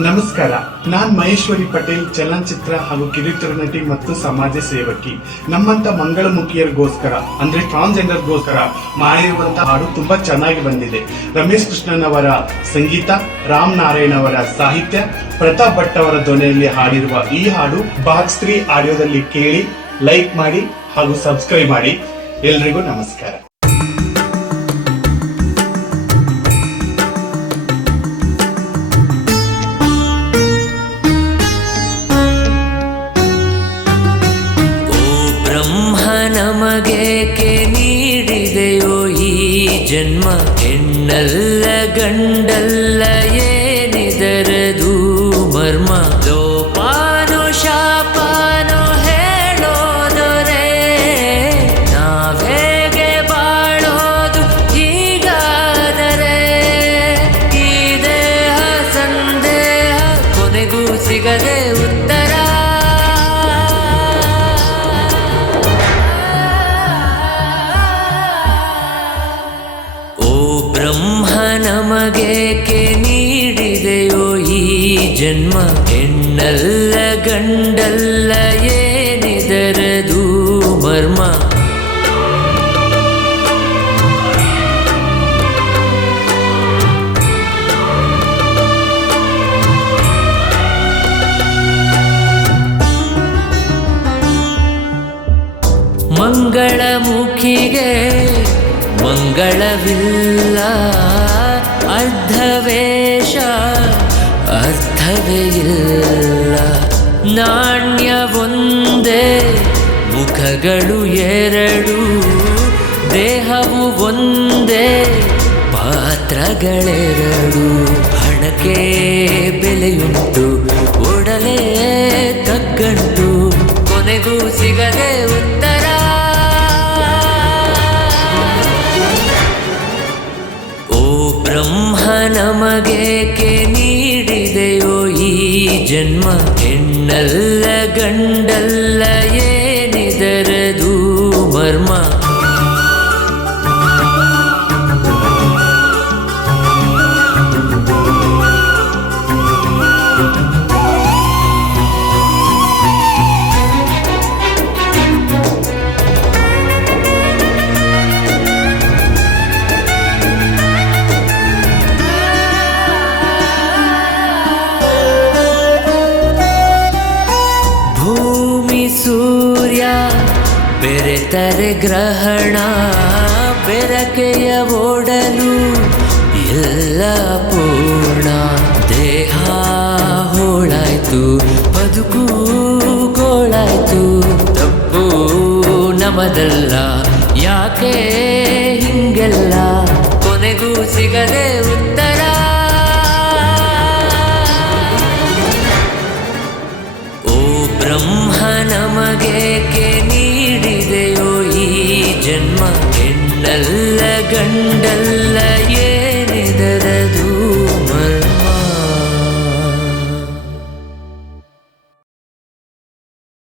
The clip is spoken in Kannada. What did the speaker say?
ನಮಸ್ಕಾರ, ನಾನ್ ಮಹೇಶ್ವರಿ ಪಟೇಲ್, ಚಲನಚಿತ್ರ ಹಾಗೂ ಕಿರುತೆರೆ ನಟಿ ಮತ್ತು ಸಮಾಜ ಸೇವಕಿ. ನಮ್ಮಂತ ಮಂಗಳಮುಖಿಯರಿಗೋಸ್ಕರ ಅಂದ್ರೆ ಟ್ರಾನ್ಸ್ಜೆಂಡರ್ಗೋಸ್ಕರ ಮಾಡಿರುವಂತಹ ಹಾಡು ತುಂಬಾ ಚೆನ್ನಾಗಿ ಬಂದಿದೆ. ರಮೇಶ್ ಕೃಷ್ಣನ್ ಅವರ ಸಂಗೀತ, ರಾಮ್ ನಾರಾಯಣ್ ಅವರ ಸಾಹಿತ್ಯ, ಪ್ರತಾಪ್ ಭಟ್ ಅವರ ಧ್ವನಿಯಲ್ಲಿ ಹಾಡಿರುವ ಈ ಹಾಡು ಬಾಕ್ಸ್3 ಆಡಿಯೋದಲ್ಲಿ ಕೇಳಿ, ಲೈಕ್ ಮಾಡಿ ಹಾಗೂ ಸಬ್ಸ್ಕ್ರೈಬ್ ಮಾಡಿ. ಎಲ್ರಿಗೂ ನಮಸ್ಕಾರ. ನಮಗೇಕೆ ನೀಡಿದೆಯೋ ಈ ಜನ್ಮ, ಹೆಣ್ಣಲ್ಲ ಗಂಡಲ್ಲ ಏನಿದರದು ಮರ್ಮ. ಲೋಪಾನೋ ಶಾಪಾನೋ ಹೇಳೋದೊರೆ, ನಾವೇಗೆ ಬಾಳೋದು ಹೀಗಾದರೆ? ಈ ದೇಹ ಸಂದೇಹ ಕೊನೆಗೂ ಸಿಗದೆ ಉತ್ತರ. ಬ್ರಹ್ಮ ನಮಗೇಕೆ ನೀಡಿದೆಯೋ ಈ ಜನ್ಮ, ಹೆಣ್ಣಲ್ಲ ಗಂಡಲ್ಲ ಏನಿದರದು ಮರ್ಮ. ಮಂಗಳಮುಖಿಗೆ ಮಂಗಳವಿಲ್ಲ, ಅರ್ಧವೇಷ ಅರ್ಥವೇ ಇಲ್ಲ. ನಾಣ್ಯ ಒಂದೇ, ಮುಖಗಳು ಎರಡು, ದೇಹವು ಒಂದೇ, ಪಾತ್ರಗಳೆರಡು. ಹಣಕ್ಕೆ ಬೆಲೆಯುಂಟು, ಒಡಲೇ ಕಗ್ಗಂಟು, ಕೊನೆಗೂ ಸಿಗದೆ ಉತ್ತರ. ಬ್ರಹ್ಮ ನಮಗೇಕೆ ನೀಡಿದೆಯೋ ಈ ಜನ್ಮ, ಹೆಣ್ಣಲ್ಲ ಗಂಡಲ್ಲ ಏನಿದರದು ಮರ್ಮ. ಸೂರ್ಯ ಬೆರೆತರೆ ಗ್ರಹಣ, ಬೆರಕೆಯ ಓಡಲು ಎಲ್ಲ ಪೂರ್ಣ. ದೇಹ ಹೋಳಾಯ್ತು, ಬದುಕು ಗೋಳಾಯ್ತು, ತಪ್ಪು ನಮದಲ್ಲ, ಯಾಕೆ ಹಿಂಗೆಲ್ಲ? ಕೊನೆಗೂ ಸಿಗದೆ ಉತ್ತರ. ಬ್ರಹ್ಮ ನಮಗೇಕೆ ನೀಡಿದೆಯೋ ಈ ಜನ್ಮ, ಹೆಣ್ಣಲ್ಲ ಗಂಡಲ್ಲ ಏನಿದರದು